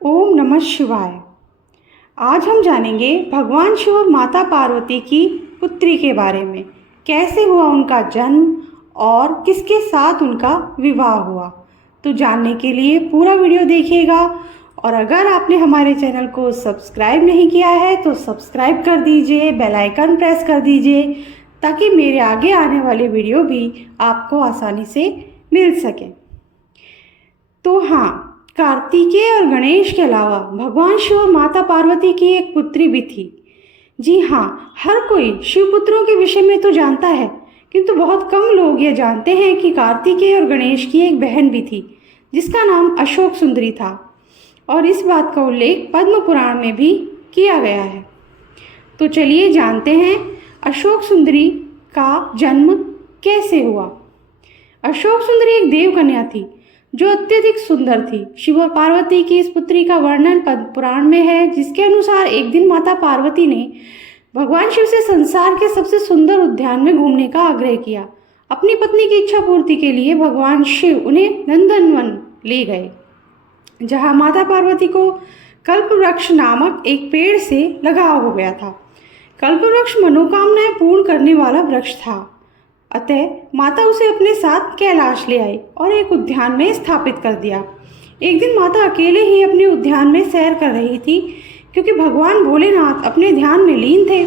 ओम नमः शिवाय। आज हम जानेंगे भगवान शिव और माता पार्वती की पुत्री के बारे में। कैसे हुआ उनका जन्म और किसके साथ उनका विवाह हुआ। तो जानने के लिए पूरा वीडियो देखिएगा। और अगर आपने हमारे चैनल को सब्सक्राइब नहीं किया है तो सब्सक्राइब कर दीजिए, बेल आइकन प्रेस कर दीजिए ताकि मेरे आगे आने वाले वीडियो भी आपको आसानी से मिल सके। तो हाँ, कार्तिकेय और गणेश के अलावा भगवान शिव और माता पार्वती की एक पुत्री भी थी। जी हाँ, हर कोई शिव पुत्रों के विषय में तो जानता है, किंतु बहुत कम लोग ये जानते हैं कि कार्तिकेय और गणेश की एक बहन भी थी जिसका नाम अशोक सुंदरी था। और इस बात का उल्लेख पद्म पुराण में भी किया गया है। तो चलिए जानते हैं अशोक सुंदरी का जन्म कैसे हुआ। अशोक सुंदरी एक देव कन्या थी जो अत्यधिक सुंदर थी। शिव और पार्वती की इस पुत्री का वर्णन पद्म पुराण में है, जिसके अनुसार एक दिन माता पार्वती ने भगवान शिव से संसार के सबसे सुंदर उद्यान में घूमने का आग्रह किया। अपनी पत्नी की इच्छा पूर्ति के लिए भगवान शिव उन्हें नंदनवन ले गए, जहां माता पार्वती को कल्प वृक्ष नामक एक पेड़ से लगाव हो गया था। कल्प वृक्ष मनोकामनाएं पूर्ण करने वाला वृक्ष था, अतः माता उसे अपने साथ कैलाश ले आई और एक उद्यान में स्थापित कर दिया। एक दिन माता अकेले ही अपने उद्यान में सैर कर रही थी, क्योंकि भगवान भोलेनाथ अपने ध्यान में लीन थे।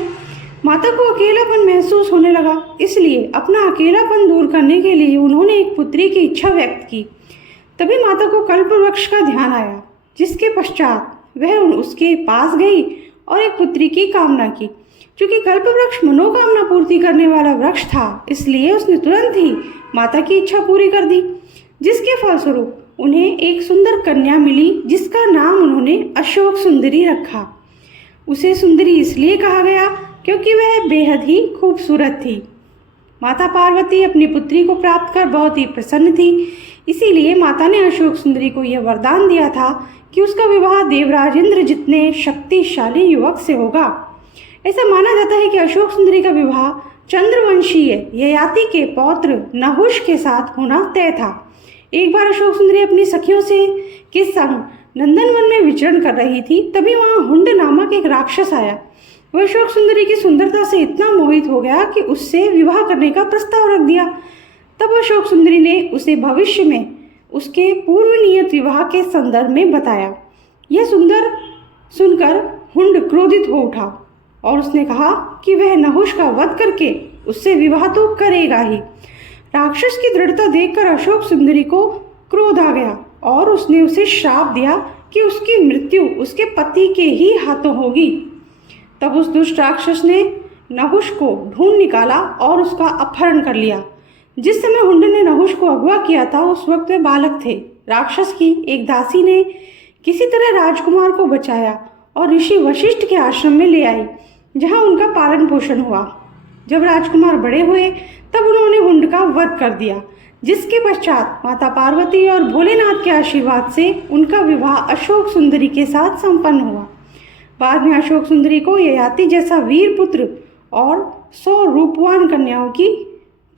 माता को अकेलापन महसूस होने लगा, इसलिए अपना अकेलापन दूर करने के लिए उन्होंने एक पुत्री की इच्छा व्यक्त की। तभी माता को कल्प वृक्ष का ध्यान आया, जिसके पश्चात वह उसके पास गई और एक पुत्री की कामना की। क्योंकि कल्प वृक्ष मनोकामना पूर्ति करने वाला वृक्ष था, इसलिए उसने तुरंत ही माता की इच्छा पूरी कर दी, जिसके फलस्वरूप उन्हें एक सुंदर कन्या मिली, जिसका नाम उन्होंने अशोक सुंदरी रखा। उसे सुंदरी इसलिए कहा गया क्योंकि वह बेहद ही खूबसूरत थी। माता पार्वती अपनी पुत्री को प्राप्त कर बहुत ही प्रसन्न थी, इसीलिए माता ने अशोक सुंदरी को यह वरदान दिया था कि उसका विवाह देवराज इंद्र जितने शक्तिशाली युवक से होगा। ऐसा माना जाता है कि अशोक सुंदरी का विवाह चंद्रवंशीय ययाति के पौत्र नहुष के साथ होना तय था। एक बार अशोक सुंदरी अपनी सखियों के संग नंदनवन में विचरण कर रही थी, तभी वहां हुंड नामक एक राक्षस आया। वह अशोक सुंदरी की सुंदरता से इतना मोहित हो गया कि उससे विवाह करने का प्रस्ताव रख दिया। तब अशोक सुंदरी ने उसे भविष्य में उसके पूर्व नियत विवाह के संदर्भ में बताया। यह सुनकर हुंड क्रोधित हो उठा और उसने कहा कि वह नहुष का वध करके उससे विवाह तो करेगा ही। राक्षस की दृढ़ता देखकर अशोक सुंदरी को क्रोध आ गया और उसने उसे श्राप दिया कि उसकी मृत्यु उसके पति के ही हाथों होगी। तब उस दुष्ट राक्षस ने नहुष को ढूंढ निकाला और उसका अपहरण कर लिया। जिस समय हुंड ने नहुष को अगवा किया था, उस वक्त वे बालक थे। राक्षस की एक दासी ने किसी तरह राजकुमार को बचाया और ऋषि वशिष्ठ के आश्रम में ले आई, जहां उनका पालन पोषण हुआ। जब राजकुमार बड़े हुए तब उन्होंने हुंड का वध कर दिया, जिसके पश्चात माता पार्वती और भोलेनाथ के आशीर्वाद से उनका विवाह अशोक सुंदरी के साथ संपन्न हुआ। बाद में अशोक सुंदरी को ययाति जैसा वीर पुत्र और 100 रूपवान कन्याओं की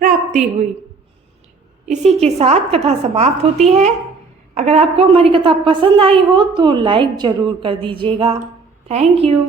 प्राप्ति हुई। इसी के साथ कथा समाप्त होती है। अगर आपको हमारी कथा पसंद आई हो तो लाइक ज़रूर कर दीजिएगा। Thank you.